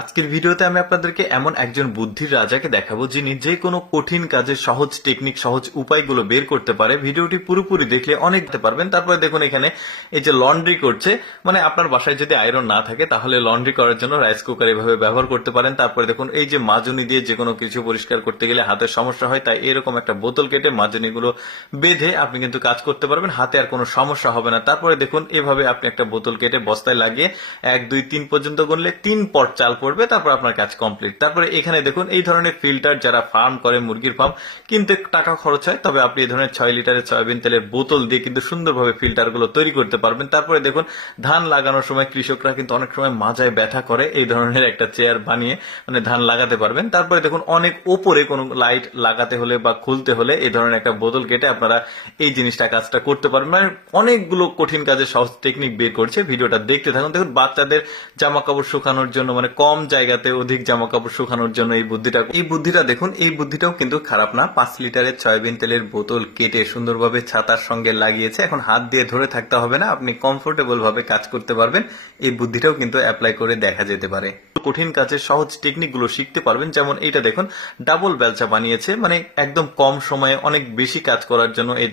আজকের ভিডিওতে আমি আপনাদেরকে এমন একজন বুদ্ধির রাজাকে দেখাবো যিনি যে কোনো কঠিন কাজের সহজ টেকনিক সহজ উপায়গুলো বের করতে পারে। ভিডিওটি পুরোপুরি দেখলে অনেক দেখতে পারবেন। তারপরে দেখুন এখানে এই যে লন্ড্রি করছে, মানে আপনার বাসায় যদি আয়রন না থাকে তাহলে লন্ড্রি করার জন্য রাইস কুকার এভাবে ব্যবহার করতে পারেন। তারপরে দেখুন এই যে মাজনি দিয়ে যে কোনো কিছু পরিষ্কার করতে গেলে হাতের সমস্যা হয়, তাই এরকম একটা বোতল কেটে মাজনিগুলো বেঁধে আপনি কিন্তু কাজ করতে পারবেন, হাতে আর কোনো সমস্যা হবে না। তারপরে দেখুন এভাবে আপনি একটা বোতল কেটে বস্তায় লাগিয়ে 1 2 3 পর্যন্ত গুনলে 3 পট চাল পড়বে, তারপর আপনার কাজ কমপ্লিট। তারপরে এখানে দেখুন এই ধরনের ফিল্টার যারা ফার্ম করে, মুরগির ফার্ম, কিনতে টাকা খরচ হয়, তবে আপনি এই ধরনের 6 লিটারের সয়াবিন তেলের বোতল দিয়ে কিন্তু সুন্দরভাবে ফিল্টার গুলো তৈরি করতে পারবেন। তারপরে দেখুন ধান লাগানোর সময় কৃষকরা কিন্তু অনেক সময় মাজায় ব্যথা করে, এই ধরনের একটা চেয়ার বানিয়ে মানে ধান লাগাতে পারবেন। তারপরে দেখুন অনেক উপরে কোনো লাইট লাগাতে হলে বা খুলতে হলে এই ধরনের একটা বোতল কেটে আপনারা এই জিনিসটা কাজটা করতে পারবেন। মানে অনেকগুলো কঠিন কাজের সহজ টেকনিক বের করছে, ভিডিওটা দেখতে থাকুন। দেখুন বাচ্চাদের জামা কাপড় শুকানোর জন্য, মানে কম জায়গাতে অধিক জামা কাপড় শুকানোর জন্য এই বুদ্ধিটা দেখুন, এই বুদ্ধিটাও কিন্তু খারাপ না। 5 লিটারের সয়াবিন তেলের বোতল কেটে সুন্দরভাবে ছাতার সঙ্গে লাগিয়েছে, এখন হাত দিয়ে ধরে থাকতে হবে না, আপনি কমফোর্টেবল ভাবে কাজ করতে পারবেন। এই বুদ্ধিটাও কিন্তু অ্যাপ্লাই করে দেখা যেতে পারে। কঠিন কাজের সহজ টেকনিক গুলো শিখতে পারবেন। যেমন এইটা দেখুন ডাবল বেলচা বানিয়েছে, মানে একদম কম সময়ে অনেক বেশি কাজ করার জন্য। এই